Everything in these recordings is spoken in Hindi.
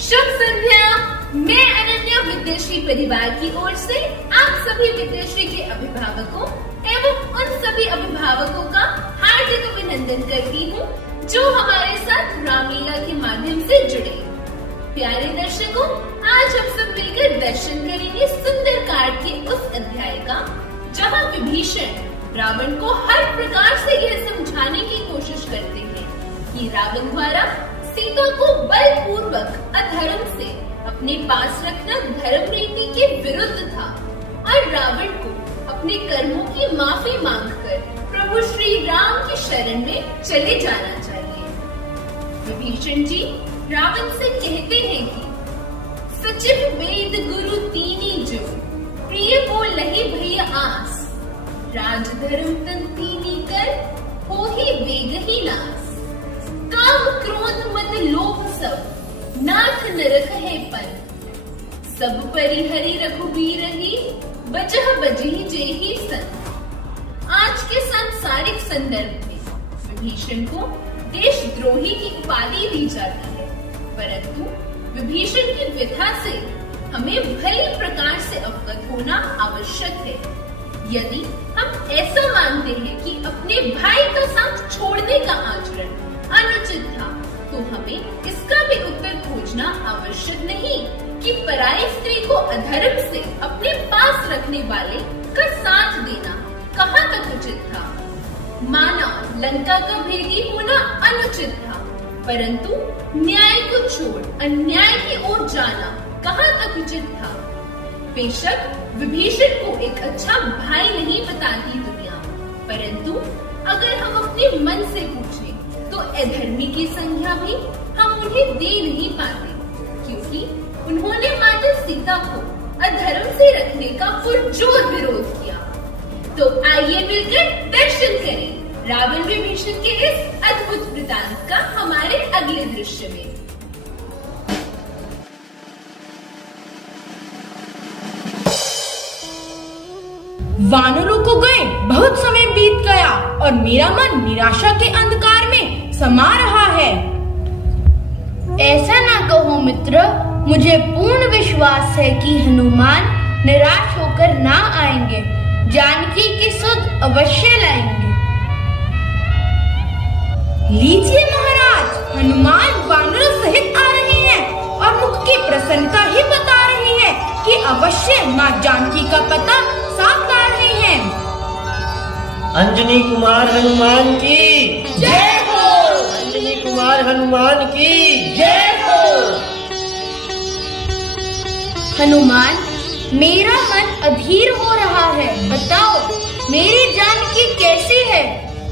शुभ संध्या। मैं अनन्या विद्याश्री परिवार की ओर से आप सभी विद्याश्री के अभिभावकों एवं उन सभी अभिभावकों का हार्दिक अभिनंदन करती हूँ जो हमारे साथ रामलीला के माध्यम से जुड़े। प्यारे दर्शकों, आज हम सब मिलकर दर्शन करेंगे सुंदर कांड के उस अध्याय का जहाँ विभीषण रावण को हर प्रकार से यह समझाने की कोशिश करते हैं कि रावण द्वारा सीता को बलपूर्वक अधर्म से अपने पास रखना धर्म रीति के विरुद्ध था और रावण को अपने कर्मों की माफी मांगकर प्रभु श्री राम की शरण में चले जाना चाहिए। विभीषण जी रावण से कहते हैं कि सचिव वेद गुरु तीनी जो प्रिय को लही भैया आस, राजधर्म तन तीनी कर हो ही वेग ही नास, काम क्रोध मत लोभ सब नाथ नरक है पर, सब परिहरि रघुबीर ही बजह बजही जेहि सन। आज के सांसारिक संदर्भ में विभीषण को देशद्रोही की उपाधि दी जाती है, परंतु विभीषण की व्यथा से हमें भली प्रकार से अवगत होना आवश्यक है। यदि हम ऐसा मानते हैं कि अपने भाई का साथ छोड़ने का आचरण अनुचित था, तो हमें इसका भी उत्तर खोजना आवश्यक नहीं कि पराई स्त्री को अधर्म से अपने पास रखने वाले का साथ देना कहाँ तक उचित था। माना लंका का भेदी होना अनुचित था, परंतु न्याय को छोड़ अन्याय की ओर जाना कहाँ तक उचित था। बेशक विभीषण को एक अच्छा भाई नहीं बताती दुनिया, परंतु अगर हम अपने मन से पूछें तो अधर्मी की संज्ञा भी हम उन्हें दे नहीं पाते, क्योंकि उन्होंने माता सीता को अधर्म से रखने का पुरजोर विरोध किया। तो आइए मिलकर दर्शन करें रावण विभीषण के इस अद्भुत वृतांत का हमारे अगले दृश्य में। वानरों को गए बहुत समय बीत गया और मेरा मन निराशा के अंधकार में समा रहा है। ऐसा ना कहो मित्र, मुझे पूर्ण विश्वास है कि हनुमान निराश होकर ना आएंगे, जानकी की सुध अवश्य लाएंगे। लीजिए महाराज, हनुमान वानरों सहित आ रहे हैं और मुख की प्रसन्नता ही बता रही है कि अवश्य माँ जानकी का पता साफ ला रहे हैं। अंजनी कुमार हनुमान की जय हो। अंजनी कुमार हनुमान की जय हो। हनुमान, मेरा मन अधीर हो रहा है, बताओ मेरी जानकी कैसी है,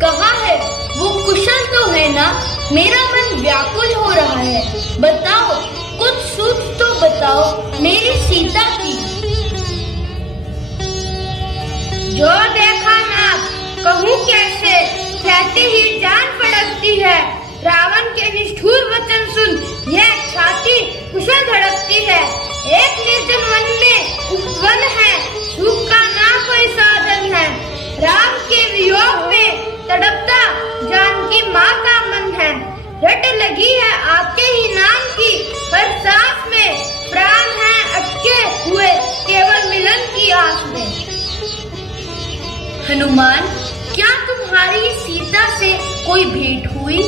कहाँ है, वो कुशल तो है ना? मेरा मन व्याकुल हो रहा है, बताओ कुछ सूझ तो बताओ मेरी सीता की। जो देखा ना कहूँ कैसे, कहते ही जान पड़कती है। रावण के निष्ठुर वचन सुन यह छाती कुशल धड़कती है। एक निर्जन वन में उपवन है, सुख का ना कोई साधन है। राम के वियोग में तड़पता जानकी माँ का मन है। रट लगी है आपके ही नाम की, पर सांस में प्राण है अटके हुए केवल मिलन की आस में। हनुमान, क्या तुम्हारी सीता से कोई भेंट हुई?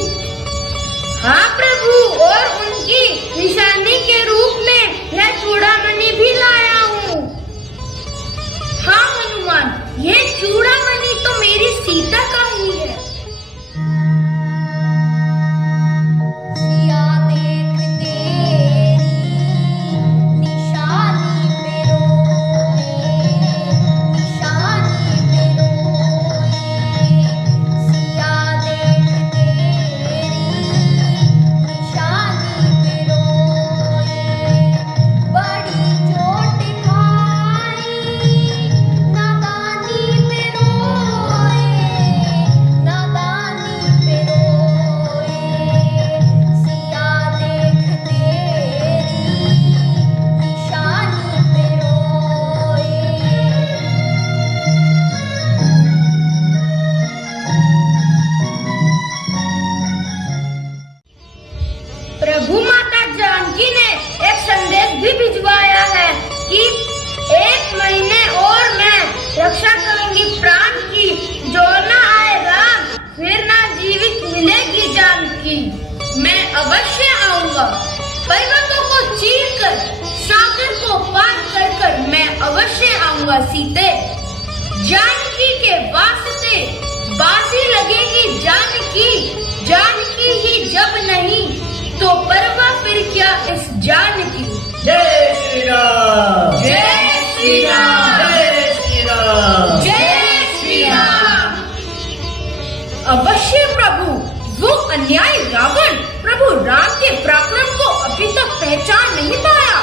हाँ प्रभु, और उनकी निशानी के रूप में यह चूड़ामणि भी लाया हूँ। हाँ हनुमान, यह चूड़ामणि तो मेरी सीता का ही है। प्रभु माता जानकी ने भी भिजवाया है कि 1 महीने और मैं रक्षा करूंगी प्राण की, जो न आए राम फिर ना जीवित मिलेगी जानकी। मैं अवश्य आऊंगा, पर्वतों को चीरकर, सागर को पार कर कर मैं अवश्य आऊंगा सीते। जानकी के वास्ते बाजी लगेगी जानकी, जानकी ही जब नहीं तो परवा फिर क्या इस जान की। जय श्री राम, जय श्री राम, जय श्री राम, जय श्री राम। अवश्य प्रभु, वो अन्यायी रावण प्रभु राम के पराक्रम को अभी तक पहचान नहीं पाया।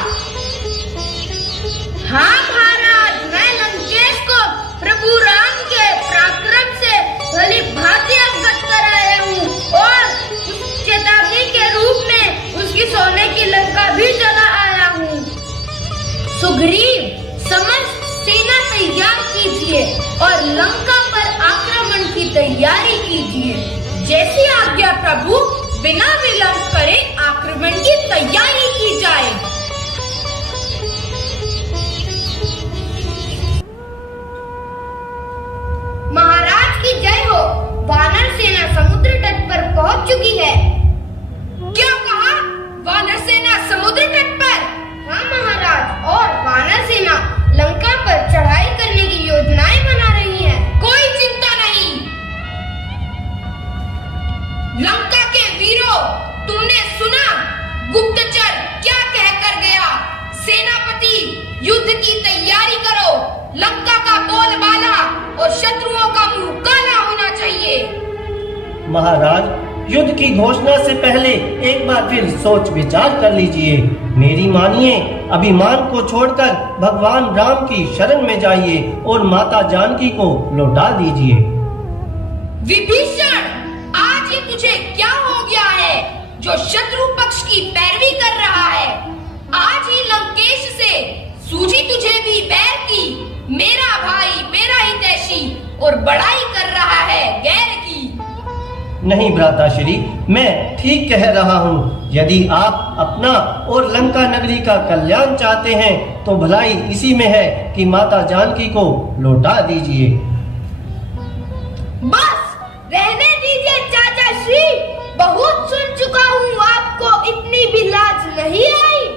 हाँ महाराज, मैं लंकेश को प्रभु राम के पराक्रम से भली भांति अवगत कराया हूँ और उस चेतावनी के रूप में उसकी सोने की लंका भी जला आया हूँ। सुग्रीव, समस्त सेना तैयार कीजिए और लंका पर आक्रमण की तैयारी कीजिए। जैसी आज्ञा प्रभु, बिना विलंब करे आक्रमण की तैयारी की जाए। महाराज की जय हो। वानर सेना समुद्र तट पर पहुंच चुकी है। क्या कहा? वानर सेना समुद्र तट पर? हाँ महाराज, और वानर सेना लंका पर चढ़ाई करने की योजनाएं बना रही है। कोई चिंता नहीं। लंका के वीरों, तुमने सुना गुप्तचर क्या कह कर गया? सेनापति, युद्ध की तैयारी करो। लंका का बोलबाला और शत्रुओं का मुंह काला होना चाहिए। महाराज, युद्ध की घोषणा से पहले एक बार फिर सोच विचार कर लीजिए। मेरी मानिए, अभिमान को छोड़कर भगवान राम की शरण में जाइए और माता जानकी को लौटा दीजिए। विभीषण, आज ये तुझे क्या हो गया है जो शत्रु पक्ष की पैरवी कर रहा है? आज ही लंकेश से सूझी तुझे भी बैर की। मेरा भाई, मेरा हितैषी और बड़ाई कर रहा है गैर की। नहीं भ्राताश्री, मैं ठीक कह रहा हूँ। यदि आप अपना और लंका नगरी का कल्याण चाहते हैं तो भलाई इसी में है कि माता जानकी को लौटा दीजिए। बस रहने दीजिए चाचा श्री, बहुत सुन चुका हूँ। आपको इतनी भी लाज नहीं आई?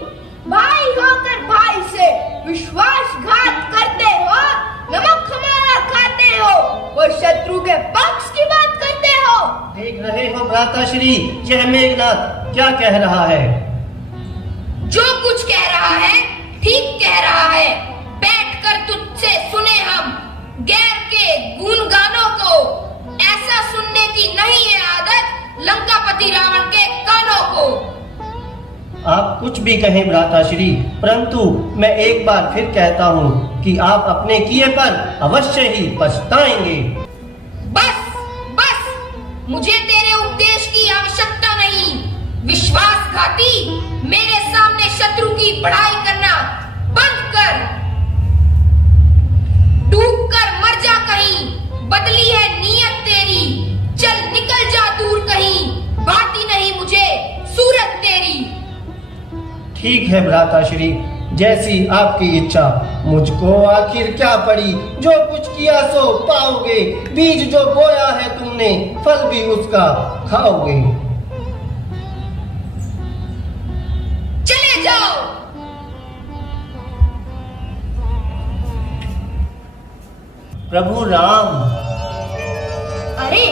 भाई होकर भाई से विश्वासघात करते हो, नमक हमारा खाते हो और शत्रु के पक्ष की बात करते हो। देख रहे हो भ्राताश्री, यह मेघनाथ क्या कह रहा है? जो कुछ कह रहा है ठीक कह रहा है। बैठकर तुझसे सुने हम गैर के गुणगानों को। ऐसा सुनने की नहीं है आदत लंकापति रावण के कानों को। आप कुछ भी कहें भ्राताश्री, परंतु मैं एक बार फिर कहता हूँ कि आप अपने किए पर अवश्य ही पछताएंगे। बस बस, मुझे तेरे उपदेश की आवश्यकता नहीं। विश्वासघाती, मेरे सामने शत्रु की बड़ाई करना बंद कर। डूब कर मर जा कहीं, बदली है नीयत तेरी। चल निकल जा दूर कहीं, भाती नहीं मुझे सूरत तेरी। ठीक है भ्राताश्री, जैसी आपकी इच्छा। मुझको आखिर क्या पड़ी? जो कुछ किया सो पाओगे। बीज जो बोया है तुमने, फल भी उसका खाओगे। चले जाओ। प्रभु राम। अरे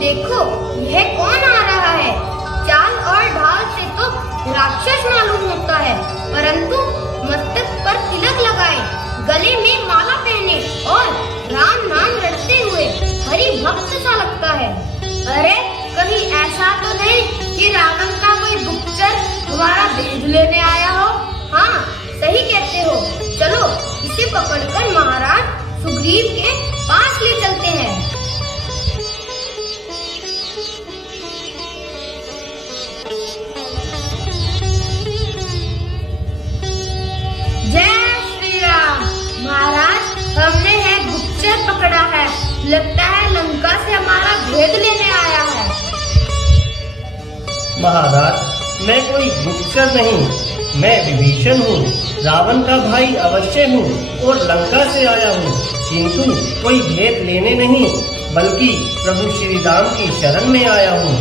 देखो, यह कौन आ रहा है? चाल और ढाल से तो राक्षस मालूम होता है, परंतु मस्तक पर तिलक लगाए, गले में माला पहने और राम नाम रटते हुए हरि भक्त सा लगता है। अरे कहीं ऐसा तो नहीं कि रावण का कोई गुप्तचर हमारा भेद लेने आया हो? हाँ, सही कहते हो। चलो इसे पकड़कर महाराज सुग्रीव के पास ले चलते हैं। जय श्री राम। महाराज, हमने है गुप्तचर पकड़ा है। लगता है लंका से हमारा भेद लेने आया है। महाराज, मैं कोई गुप्तचर नहीं, मैं विभीषण हूँ, रावण का भाई अवश्य हूँ और लंका से आया हूँ, किंतु कोई भेद लेने नहीं बल्कि प्रभु श्री राम की शरण में आया हूँ।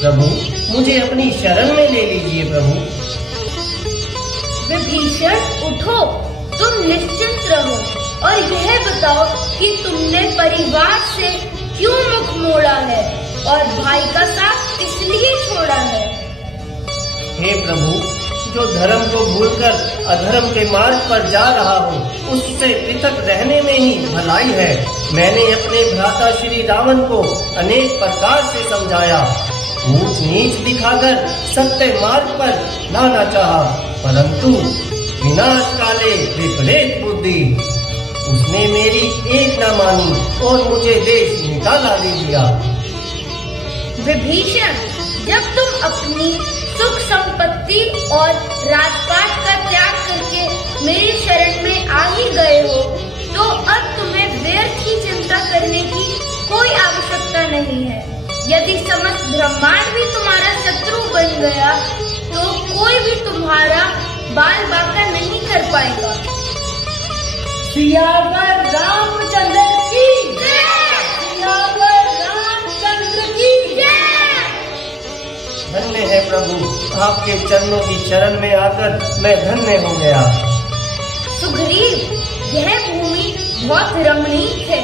प्रभु मुझे अपनी शरण में ले लीजिए प्रभु। विभीषण उठो, तुम निश्चिंत रहो और यह बताओ कि तुमने परिवार से क्यों मुख मोड़ा है और भाई का साथ इसलिए छोड़ा है। हे प्रभु, जो धर्म को भूलकर अधर्म के मार्ग पर जा रहा हूँ उससे पृथक रहने में ही भलाई है। मैंने अपने भ्राता श्री रावण को अनेक प्रकार से समझाया, ऊंच नीच दिखाकर सत्य मार्ग पर लाना चाहा, परंतु विनाश काले विपरीत बुद्धि। उसने मेरी एक न मानी और मुझे देश निकाला दे दिया। विभीषण, जब तुम अपनी सुख संपत्ति और राजपाट का त्याग करके मेरी शरण में आ ही गए हो, तो अब तुम्हें व्यर्थ की चिंता करने की कोई आवश्यकता नहीं है। यदि समस्त ब्रह्मांड भी तुम्हारा शत्रु बन गया, तो कोई भी तुम्हारा बाल बांका नहीं कर पाएगा। सियावर रामचंद्र की जय। सियावर रामचंद्र की जय। धन्य है प्रभु, आपके चरणों की शरण में आकर मैं धन्य हो गया। सुग्रीव, यह भूमि बहुत रमणीक है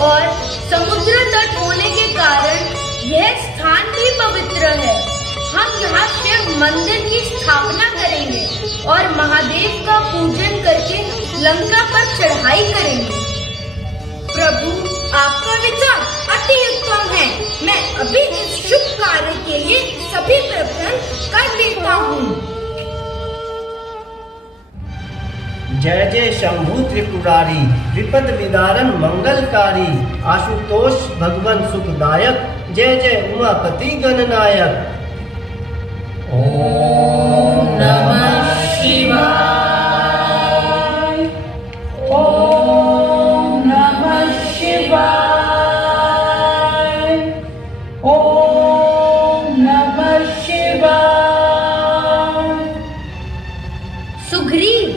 और समुद्र तट होने के कारण यह स्थान भी पवित्र है। हम यहाँ शिव मंदिर की स्थापना करेंगे और महादेव का पूजन करके लंका पर चढ़ाई करेंगे। प्रभु, आपका विचार अति उत्तम है। मैं अभी इस शुभ कार्य के लिए सभी प्रबंध कर देता हूँ। जय जय शंभु त्रिपुरारी, विपद विदारण मंगलकारी, आशुतोष भगवन सुखदायक, जय जय उमापति गणनायक। ओम नमः शिवाय। ओम नमः शिवाय। ओम नमः शिवाय। सुग्रीव,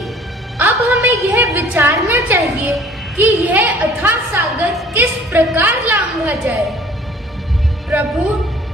अब हमें यह विचारना चाहिए कि यह अथाह सागर किस प्रकार लांघा जाए। प्रभु,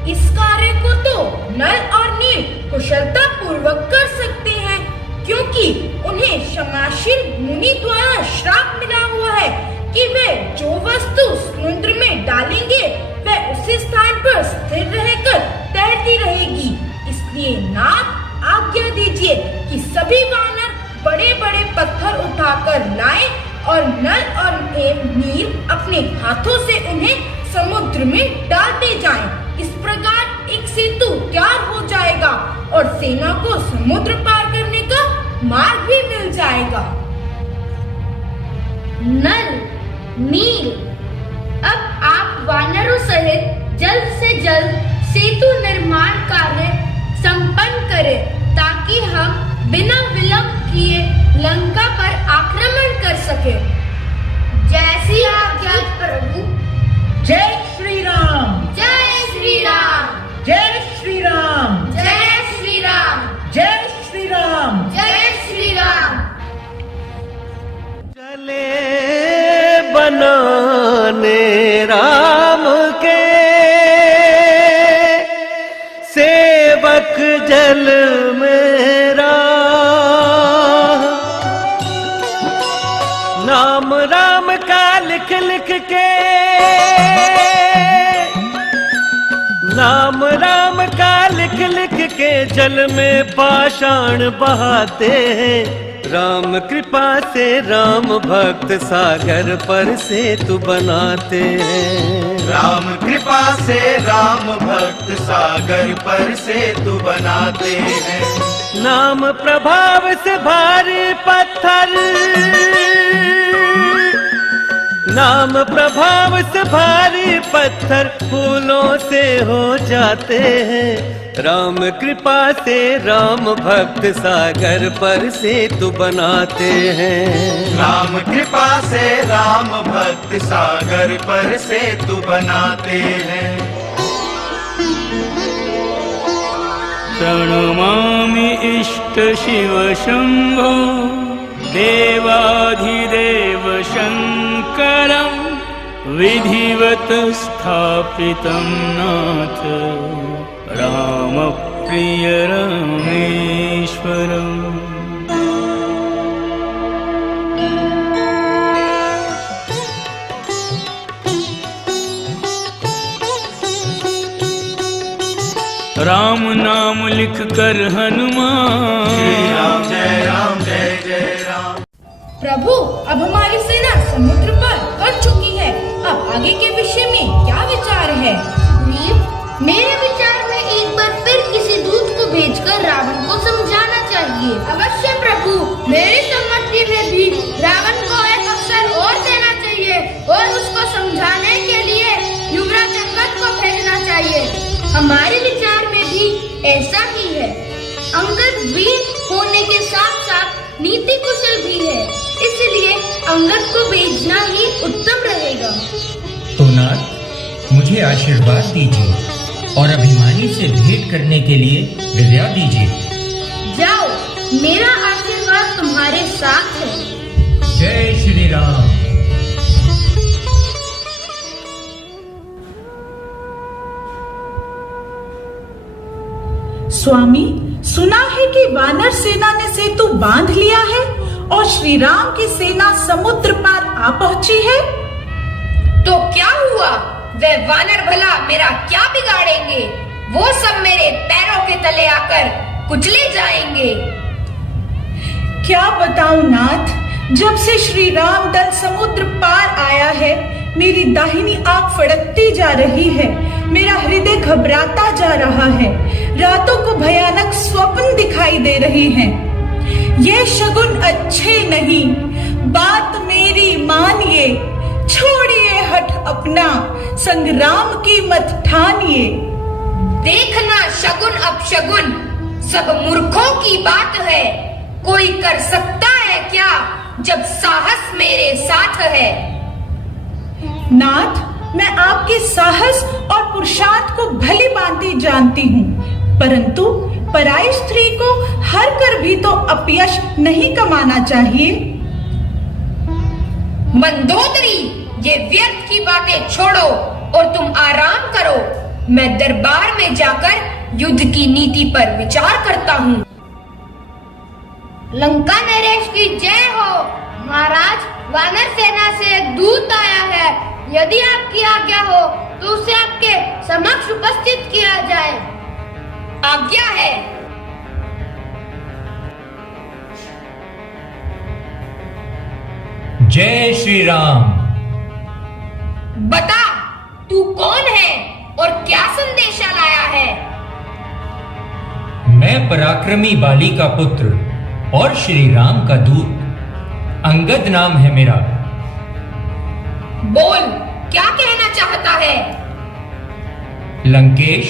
इस कार्य को तो नल और नील कुशलता पूर्वक कर सकते हैं, क्योंकि उन्हें क्षमाशील मुनि द्वारा श्राप मिला हुआ है कि वे जो वस्तु समुद्र में डालेंगे वह उसी स्थान पर स्थिर रहकर तैरती रहेगी। इसलिए नाथ, आज्ञा दीजिए कि सभी वानर बड़े बड़े पत्थर उठाकर लाएं और नल और नील अपने हाथों से उन्हें समुद्र में डालते जाएं। इस प्रकार एक सेतु तैयार हो जाएगा और सेना को समुद्र पार करने का मार्ग भी मिल जाएगा। नल, नील, अब आप वानरों सहित जल्द से जल्द सेतु निर्माण कार्य संपन्न करें ताकि हम बिना विलंब किए लंका पर आक्रमण कर सके। जैसी आज्ञा प्रभु। जय श्री राम। जय श्री राम। जय श्री राम। जय श्री राम। जय श्री राम। जय श्री राम। चले बनाने राम के सेवक जल मेरा, नाम राम का लिख लिख के, नाम राम का लिख लिख के जल में पाषाण बहाते हैं। राम कृपा से राम भक्त सागर पर सेतु बनाते हैं। राम कृपा से राम भक्त सागर पर सेतु बनाते हैं। नाम प्रभाव से भारी पत्थर, नाम प्रभाव से भारी पत्थर फूलों से हो जाते हैं। राम कृपा से राम भक्त सागर पर सेतु बनाते हैं। राम कृपा से राम भक्त सागर पर सेतु बनाते हैं। प्रणमामि इष्ट शिव शंभो देवाधिदेव शंकरं विधिवत स्थापितं नाथ रामप्रिय रामेश्वरम्। राम नाम लिख कर हनुमान श्री राम जय राम जय जय राम। प्रभु, अब हमारी सेना समुद्र पार कर चुकी है। अब आगे के विषय में क्या विचार है? मेरे विचार में एक बार फिर किसी दूत को भेजकर रावण को समझाना चाहिए। अवश्य प्रभु, मेरी सम्मति में भी रावण को एक अवसर और देना चाहिए और उसको समझाने के लिए युवराज अंगद को भेजना चाहिए। हमारे विचार में भी ऐसा ही है। अंगद वीर होने के साथ साथ नीति कुशल भी है, इसलिए अंगद को भेजना ही उत्तम रहेगा। तो नाथ, मुझे आशीर्वाद दीजिए और अभिमानी से भेंट करने के लिए विद्या दीजिए। जाओ, मेरा आशीर्वाद तुम्हारे साथ है। जय श्री राम। स्वामी, सुना है कि वानर सेना ने सेतु बांध लिया है और श्री राम की सेना समुद्र पार आ पहुंची है। तो क्या हुआ? वे वानर भला मेरा क्या बिगाड़ेंगे? वो सब मेरे पैरों के तले आकर कुचले जाएंगे। क्या बताऊं नाथ, जब से श्री राम दल समुद्र पार आया है, मेरी दाहिनी आंख फड़कती जा रही है, मेरा हृदय घबराता जा रहा है, रातों को भयानक स्वप्न दिखाई दे रहे हैं। ये शगुन अच्छे नहीं, बात मेरी मानिए, छोड़िए हठ अपना, संग्राम की मत ठानिए। देखना शगुन अपशगुन सब मूर्खों की बात है। कोई कर सकता है क्या जब साहस मेरे साथ है? नाथ, मैं आपके साहस और पुरुषार्थ को भली भांति जानती हूँ, परंतु पराई स्त्री को हर कर भी तो अपयश नहीं कमाना चाहिए। मंदोदरी, ये व्यर्थ की बातें छोड़ो और तुम आराम करो। मैं दरबार में जाकर युद्ध की नीति पर विचार करता हूँ। लंका नरेश की जय हो। महाराज, वानर सेना से एक दूत आया है। यदि आपकी आज्ञा हो तो उसे आपके समक्ष उपस्थित किया जाए। आज्ञा है। जय श्री राम। बता, तू कौन है और क्या संदेशा लाया है? मैं पराक्रमी बाली का पुत्र और श्री राम का दूत, अंगद नाम है मेरा। बोल, क्या कहना चाहता है? लंकेश,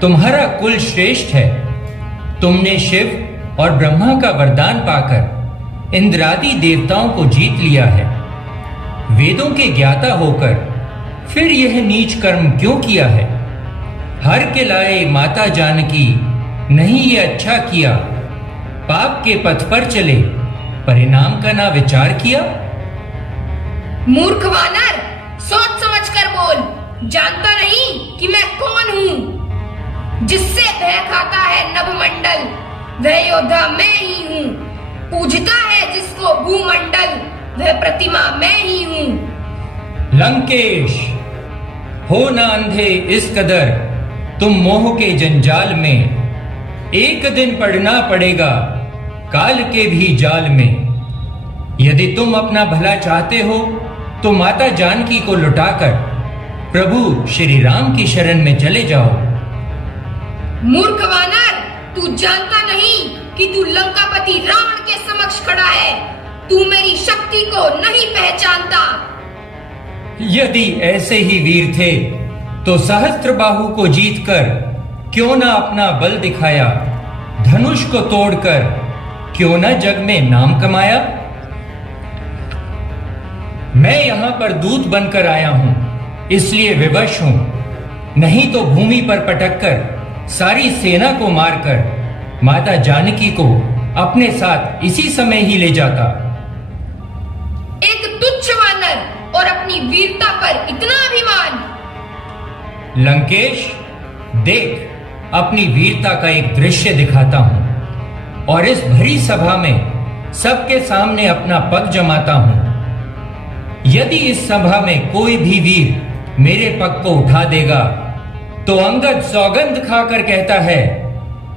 तुम्हारा कुल श्रेष्ठ है। तुमने शिव और ब्रह्मा का वरदान पाकर इंद्रादि देवताओं को जीत लिया है। वेदों के ज्ञाता होकर फिर यह नीच कर्म क्यों किया है? हर के लाए माता जानकी, नहीं ये अच्छा किया। पाप के पथ पर चले, परिणाम का ना विचार किया। मूर्ख वानर, सोच समझ कर बोल। जानता नहीं कि मैं कौन हूँ? जिससे भय खाता है नभमंडल, वह योद्धा मैं ही हूँ। पूजता है जिसको भूमंडल, वह प्रतिमा मैं ही हूँ। लंकेश, हो ना अंधे इस कदर, तुम मोह के जंजाल में एक दिन पड़ना पड़ेगा काल के भी जाल में। यदि तुम अपना भला चाहते हो तो माता जानकी को लुटाकर प्रभु श्री राम की शरण में चले जाओ। मूर्ख वानर, तू जानता नहीं कि तू लंकापति रावण के समक्ष खड़ा है। तू मेरी शक्ति को नहीं पहचानता। यदि ऐसे ही वीर थे तो सहस्त्रबाहु को जीतकर क्यों ना अपना बल दिखाया? धनुष को तोड़कर क्यों ना जग में नाम कमाया? मैं यहाँ पर दूत बनकर आया हूँ, इसलिए विवश हूँ। नहीं तो भूमि पर पटककर सारी सेना को मारकर माता जानकी को अपने साथ इसी समय ही ले जाता। एक तुच्छ वानर और अपनी वीरता पर इतना अभिमान। लंकेश, देख, अपनी वीरता का एक दृश्य दिखाता हूं और इस भरी सभा में सबके सामने अपना पग जमाता हूं। यदि इस सभा में कोई भी वीर मेरे पग को उठा देगा तो अंगद सौगंध खाकर कहता है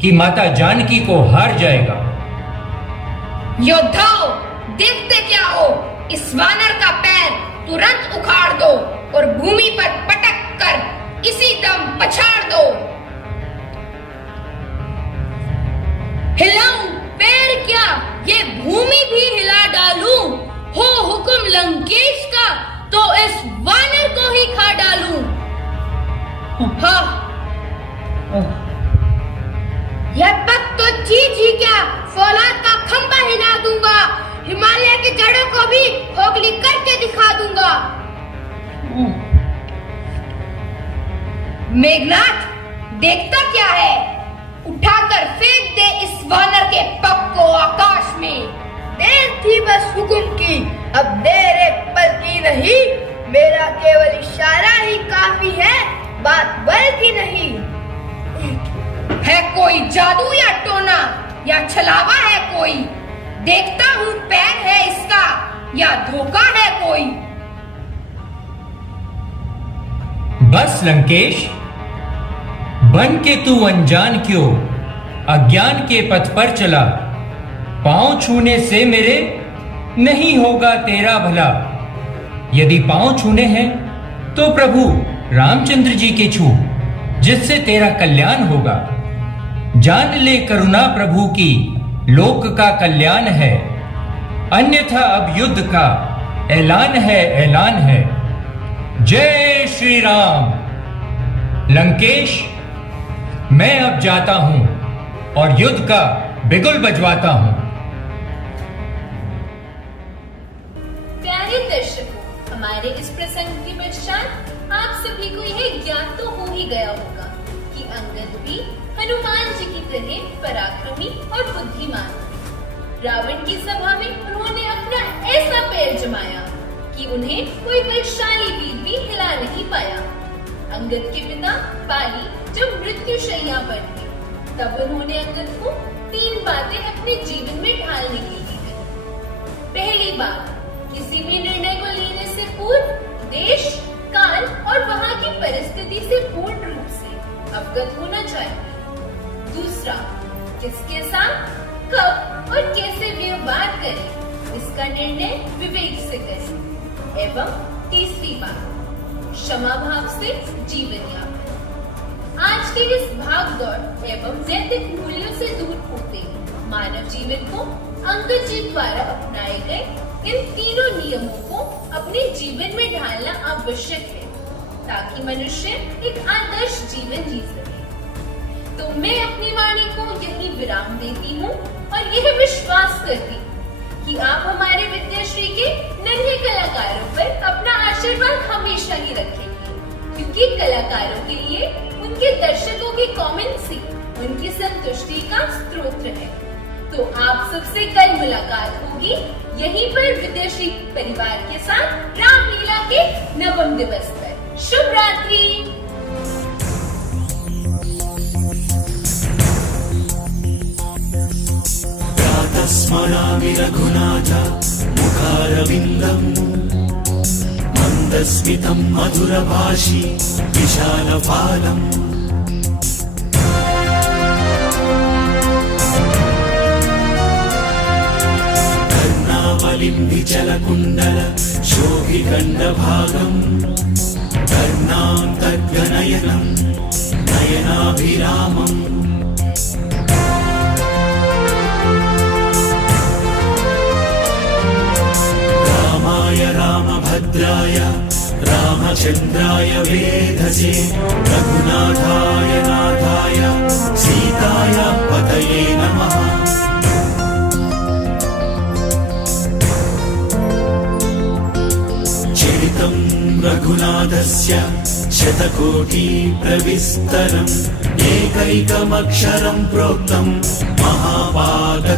कि माता जानकी को हार जाएगा। योद्धाओं, देखते क्या हो, इस वानर का पैर तुरंत उखाड़ दो और भूमि पर पटक कर इसी दम पछाड़ दो। हिलाऊं पैर क्या, ये भूमि भी हिला डालूं? हो हुक्म लंकेश का तो इस वानर को ही खा डालूं। हाँ, यह पग तो चीज ही क्या, फौलाद का खंबा हिला दूंगा, हिमालय की जड़ों को भी खोखली करके दिखा दूंगा। मेघनाथ, देखता क्या है, उठाकर फेंक दे इस वानर के पग को आकाश में। देर थी बस हुक्म की, अब देर एक पल की नहीं, मेरा केवल इशारा ही काफी है, बात बल की नहीं। है कोई जादू या टोना या छलावा है कोई? देखता हूँ पैर है इसका या धोखा है कोई। बस लंकेश, बन के तू अनजान क्यों अज्ञान के पथ पर चला। पांव छूने से मेरे नहीं होगा तेरा भला। यदि पांव छूने हैं तो प्रभु रामचंद्र जी के छू, जिससे तेरा कल्याण होगा। जान ले करुणा प्रभु की, लोक का कल्याण है, अन्यथा अब युद्ध का ऐलान है, ऐलान है। जय श्री राम। लंकेश, मैं अब जाता हूं और युद्ध का बिगुल बजवाता हूं। प्यारे दर्शकों, हमारे इस प्रसंग के पश्चात आप सभी को यह ज्ञात तो हो ही गया होगा कि अंगद भी हनुमान जी की तरह पराक्रमी और बुद्धिमान थे। रावण की सभा में उन्होंने अपना ऐसा पैर जमाया कि उन्हें कोई बलशाली वीर भी हिला नहीं पाया। अंगद के पिता बाली जब मृत्युशैया पर थे, तब उन्होंने अंगद को 3 बातें अपने जीवन में ढालने के लिए कही। पहली बात, किसी भी निर्णय को लेने से पूर्व देश, काल और वहाँ की परिस्थिति से पूर्ण रूप से अवगत होना चाहिए। दूसरा, किसके साथ, कब और कैसे व्यवहार करें, इसका निर्णय विवेक से करें। एवं तीसरी बात, क्षमा भाव से जीवन यापन। आज के इस भागदौड़ एवं नैतिक मूल्यों से दूर होते मानव जीवन को अंगद जी द्वारा अपनाए गए इन तीनों नियमों को अपने जीवन में ढालना आवश्यक है, ताकि मनुष्य एक आदर्श जीवन जी सके। तो मैं अपनी वाणी को यही विराम देती हूँ और यह विश्वास करती हूँ कि आप हमारे विद्याश्री के नन्हे कलाकारों पर अपना आशीर्वाद हमेशा ही रखेंगे, क्योंकि कलाकारों के लिए उनके दर्शकों की कमेंट्स ही उनकी संतुष्टि का स्रोत है। तो आप सबसे कल मुलाकात होगी यहीं पर विद्याश्री परिवार के साथ रामलीला के 9वें दिवस पर। शुभ रात्रि। स्मरामि रघुनाथ मुखारविन्दम् मन्दस्मितं मधुरभाषी विशालपालम् कर्णावलिं विचलकुण्डल शोभिखण्डभागम् कर्णान्तर्गनयनं नयनाभिरामम् रामभद्राय रामचन्द्राय वेधसे रघुनाथाय नाथाय सीताय पतये नमः। चरितं रघुनाथस्य शतकोटि प्रविस्तरम् एकैकमक्षरं प्रोक्तं महापातकनाशनम्